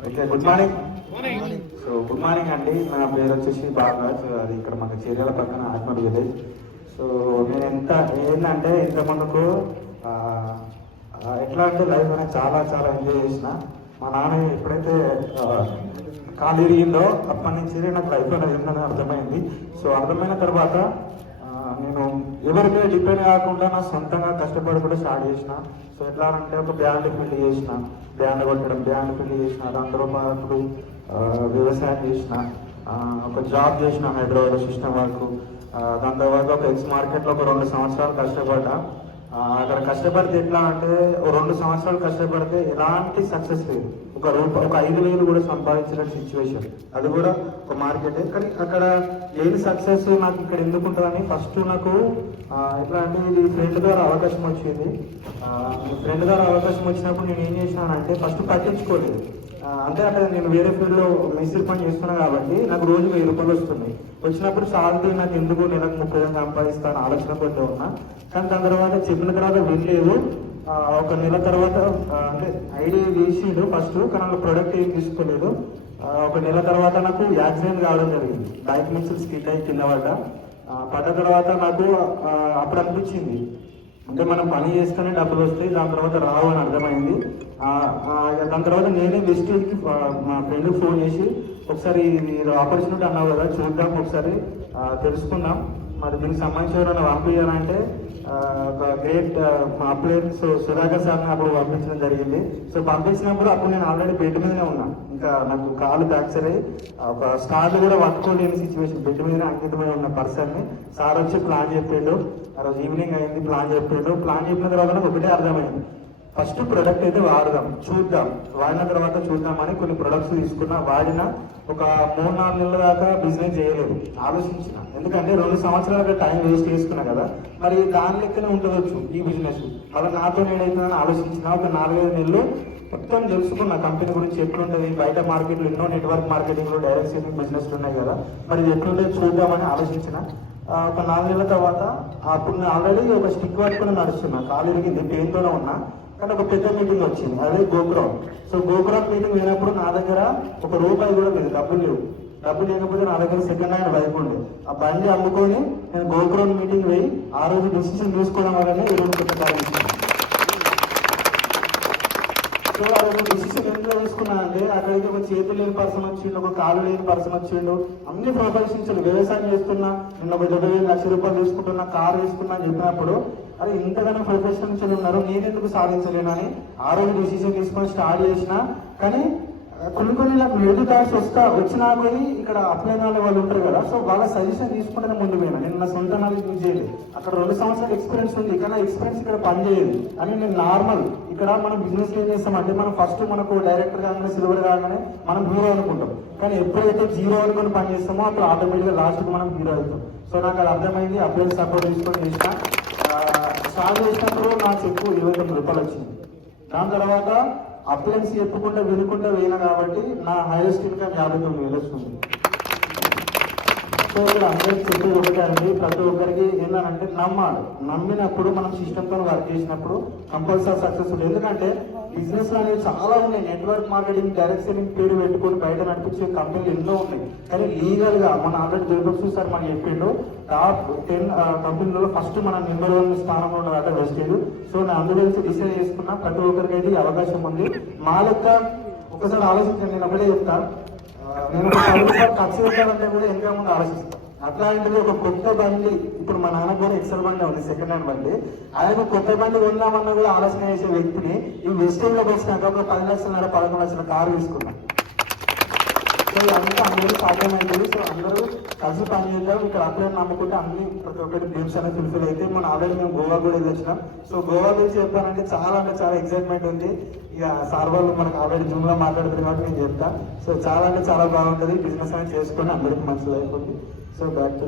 Okay, good morning. So good morning అండి. నా పేరు వచ్చేసి బాలరాజ్. అది ఇక్కడ మన చర్యల పక్కన ఆత్మర్ విలేజ్. సో నేను ఏంటంటే ఇంతకుముందుకు ఎట్లా అంటే లైఫ్ అనేది చాలా చాలా ఎంజాయ్ చేసిన. మా నాన్న ఎప్పుడైతే కాలు ఇరిగిందో అప్పటి నుంచి నాకు లైఫ్ అనేది ఏంటని అర్థమైంది. సో అర్థమైన తర్వాత నేను ఎవరికి డిపెండ్ కాకుండా నా సొంతంగా కష్టపడి కూడా స్టార్ట్ చేసిన. సో ఎట్లా అంటే ఒక బ్యాండ్ ఫీల్డ్ చేసిన, బ్యాండ్ కొట్టడం, బ్యాండ్ ఫీల్డ్ చేసిన, దాంతో పాటు వ్యవసాయం చేసిన, ఒక జాబ్ చేసిన హైదరాబాద్లో సిస్టమ్ వర్క్. దాని తర్వాత ఒక ఎక్స్ మార్కెట్లో ఒక 2 సంవత్సరాలు కష్టపడ్డా. అక్కడ కష్టపడితే ఎట్లా అంటే 2 సంవత్సరాలు కష్టపడితే ఎలాంటి సక్సెస్ లేదు. ఒక 5,000 కూడా సంపాదించిన సిచ్యువేషన్, అది కూడా ఒక మార్కెటే. కానీ అక్కడ లేని సక్సెస్ నాకు ఇక్కడ ఎందుకు ఉంటుందని ఫస్ట్ నాకు ఎట్లా అంటే ఇది ఫ్రెండ్ ద్వారా అవకాశం వచ్చింది. ఫ్రెండ్ ద్వారా అవకాశం వచ్చినప్పుడు నేను ఏం చేసినానంటే ఫస్ట్ పట్టించుకోలేదు. అంటే అక్కడ నేను వేరే ఫీల్డ్లో మేస్త్రి పని చేస్తున్నా కాబట్టి నాకు రోజు 1000 రూపాయలు వస్తున్నాయి. వచ్చినప్పుడు సాలరీ నాకు ఎందుకు నెలకు 30,000 సంపాదిస్తాను ఆలోచన కొద్ది ఉన్నా. కానీ దాని తర్వాత చెప్పిన తర్వాత వినలేదు. ఒక నెల తర్వాత అంటే ఐడియా వేసిండు ఫస్ట్, కానీ ప్రొడక్ట్ ఏం తీసుకోలేదు. ఒక నెల తర్వాత నాకు యాక్సిడెంట్ కావడం జరిగింది. బైక్ నుంచి స్కిడ్ అయ్యి కింద పడ్డ తర్వాత నాకు అప్పుడు అనిపించింది అంటే మనం పని చేస్తేనే డబ్బులు వస్తాయి, దాని తర్వాత రావు అని అర్థమైంది. దాని తర్వాత నేనే వెస్టేజ్కి మా ఫ్రెండ్కి ఫోన్ చేసి ఒకసారి ఆపర్చునిటీ అన్నావు కదా చూద్దాం, ఒకసారి తెలుసుకుందాం, మరి దీనికి సంబంధించి ఎవరైనా పంపించాలంటే ఒక గ్రేట్ మా అప్లయన్స్ సుధాకర్ సార్ని అప్పుడు పంపించడం జరిగింది. సో పంపించినప్పుడు అప్పుడు నేను ఆల్రెడీ బెడ్ మీదనే ఉన్నా. ఇంకా నాకు కాలు ఫ్రాక్చర్ అయ్యి ఒక స్టార్లు కూడా పట్టుకోలేని సిచ్యువేషన్, బెడ్ మీదనే అంకితమై ఉన్న పర్సన్ని సార్ వచ్చి ప్లాన్ చెప్పిండు. ఆ రోజు ఈవినింగ్ అయింది, ప్లాన్ చెప్పిండు. ప్లాన్ చెప్పిన తర్వాత నాకు ఒకటే అర్థమైంది, ఫస్ట్ ప్రొడక్ట్ అయితే వాడదాం, చూద్దాం, వాడిన తర్వాత చూద్దామని కొన్ని ప్రొడక్ట్స్ తీసుకున్నా. వాడిన ఒక 3-4 నెలల దాకా బిజినెస్ చేయలేదు, ఆలోచించిన. ఎందుకంటే 2 సంవత్సరాలుగా టైం వేస్ట్ చేసుకున్నా కదా, మరి దాని లెక్కనే ఉండవచ్చు ఈ బిజినెస్. అలా నాతో నేనైతుందని ఆలోచించిన. ఒక 4-5 నెలలు మొత్తం తెలుసుకున్న కంపెనీ గురించి ఎట్లుంటుంది, బయట మార్కెట్లో ఎన్నో నెట్వర్క్ మార్కెటింగ్లో డైరెక్ట్ సెల్లింగ్ బిజినెస్లు ఉన్నాయి కదా, మరి ఇది ఎట్లుంటుంది చూద్దామని ఆలోచించిన. ఒక 4 నెలల తర్వాత అప్పుడు నేను ఆల్రెడీ ఒక స్టిక్ పట్టుకుని నడుస్తున్నా, కాలు ఇరిగింది, పెయిన్తోనే ఉన్నా. కానీ ఒక పెద్ద మీటింగ్ వచ్చింది, అదే గోకురామ్. సో గోకురామ్ మీటింగ్ అయినప్పుడు నా దగ్గర ₹1 కూడా లేదు, డబ్బులు లేవు. డబ్బులు లేకపోతే నా దగ్గర సెకండ్ హ్యాండ్ బైక్ ఉండే. ఆ బండి అమ్ముకొని నేను గోకురామ్ మీటింగ్ పోయి ఆ రోజు డెసిషన్ తీసుకోవడం వల్లనే ఈరోజు కొత్త కాలం ఇచ్చింది. సో ఆ రోజు డెసిషన్ ఎందులో తీసుకున్నానంటే అక్కడికి ఒక చేతులు లేని పర్సన్ వచ్చిండు, ఒక కాలు లేని పర్సన్ వచ్చిండు, అన్ని ప్రొఫెషన్స్ వ్యవసాయం చేస్తున్నా, నిన్న ఒక 70,000 లక్ష రూపాయలు తీసుకుంటున్నా, కారు తీసుకున్నా అని చెప్పినప్పుడు అరే ఇంతగానో ప్రొఫెషనల్స్ ఉన్నారు, నేనెందుకు సాధించలేనని ఆ రోజు డెసిషన్ తీసుకొని స్టార్ట్ చేసిన. కానీ కొన్ని నాకు ఎదురు థాట్స్ వచ్చినా కొని ఇక్కడ అప్లై వాళ్ళు ఉంటారు కదా, సో వాళ్ళ సజెషన్ తీసుకుంటే ముందు పోయినా. నేను నా సొంత నాలెడ్జ్ యూజ్ చేయలేదు. అక్కడ 2 సంవత్సరాల ఎక్స్పీరియన్స్ ఉంది, కానీ ఎక్స్పీరియన్స్ ఇక్కడ పనిచేయదు. అని నేను నార్మల్ ఇక్కడ మనం బిజినెస్ ఏం చేస్తామంటే మనం ఫస్ట్ మనకు డైరెక్టర్ కాగానే సిల్వర్ కాగానే మనం హీరో అనుకుంటాం. కానీ ఎప్పుడైతే 0 అనుకుని పని చేస్తామో అప్పుడు ఆటోమేటిక్గా లాస్ట్కి మనం హీరో అవుతాం. సో నాకు అది అర్థమైంది. అప్లై సపోర్ట్ తీసుకొని చేసిన. స్టార్ట్ చేసినప్పుడు నాకు చెక్కు ₹29 వచ్చింది. దాని తర్వాత అప్లయన్స్ చెప్పుకుంటూ వినుకుంటూ వేయను కాబట్టి నా హైయెస్ట్ ఇన్కమ్ 59,000 వస్తుంది. సో ఇక్కడ అందరికి చెప్పేది ఒకటండి, ప్రతి ఒక్కరికి ఏంటంటే నమ్మాలి. నమ్మినప్పుడు మనం సిస్టమ్తో వర్క్ చేసినప్పుడు కంపల్సరీ సక్సెస్ఫుల్. ఎందుకంటే బిజినెస్ అనేవి చాలా ఉన్నాయి. నెట్వర్క్ మార్కెటింగ్, డైరెక్ట్ సెల్లింగ్ పేరు పెట్టుకొని బయట నడిపించే కంపెనీలు ఎన్నో ఉన్నాయి. కానీ లీగల్గా మన ఆల్రెడీ జోబక్స్ సార్ మనకి చెప్పిండు, టాప్ 10 కంపెనీలలో ఫస్ట్ మన నెంబర్ 1 స్థానంలో ఉన్నదట వెస్టేజ్. సో నేను అందులో డిసైడ్ చేసుకున్నా ప్రతి ఒక్కరికి అయితే అవకాశం ఉంది. మా లెక్క ఒకసారి ఆలోచించండి. నేను ఒకటే చెప్తాను, నేను ఖర్చు పెట్టాలంటే కూడా ఇంకా ముందు ఆలోచిస్తాను. అట్లాంటిది ఒక కొత్త బండి, ఇప్పుడు మా నాన్న కూడా ఎక్సెల్ బండి ఉంది, సెకండ్ హ్యాండ్ బండి. ఆయన కొత్త బండి కొందామన్నా కూడా ఆలోచన చేసే వ్యక్తిని ఈ వెస్టేజ్లోకి వచ్చినాక ఒక 10 లక్షల 11 లక్షల కారు తీసుకున్నాను. సో ఇదంతా అందరూ సాధ్యమైంది. సో అందరూ కలిసి పని చేద్దాం. ఇక్కడ అప్లై నమ్ముకుంటే అన్ని ప్రతి ఒక్కటి డ్రీమ్స్ అనేది ఫుల్ఫిల్ అయితే మన ఆల్రెడీ మేము గోవా కూడా వెళ్ళొచ్చినాం. సో గోవా గురించి చెప్పానంటే అంటే చాలా ఎక్సైట్మెంట్ ఉంది. ఇక సార్ వాళ్ళు మనకు ఆల్రెడీ జూమ్లో మాట్లాడుతున్నారు కాబట్టి నేను చెప్తాను. సో చాలా అంటే చాలా బాగుంటుంది. బిజినెస్ అనేది చేసుకొని అందరికీ మంచి లైఫ్ ఉంది. So back to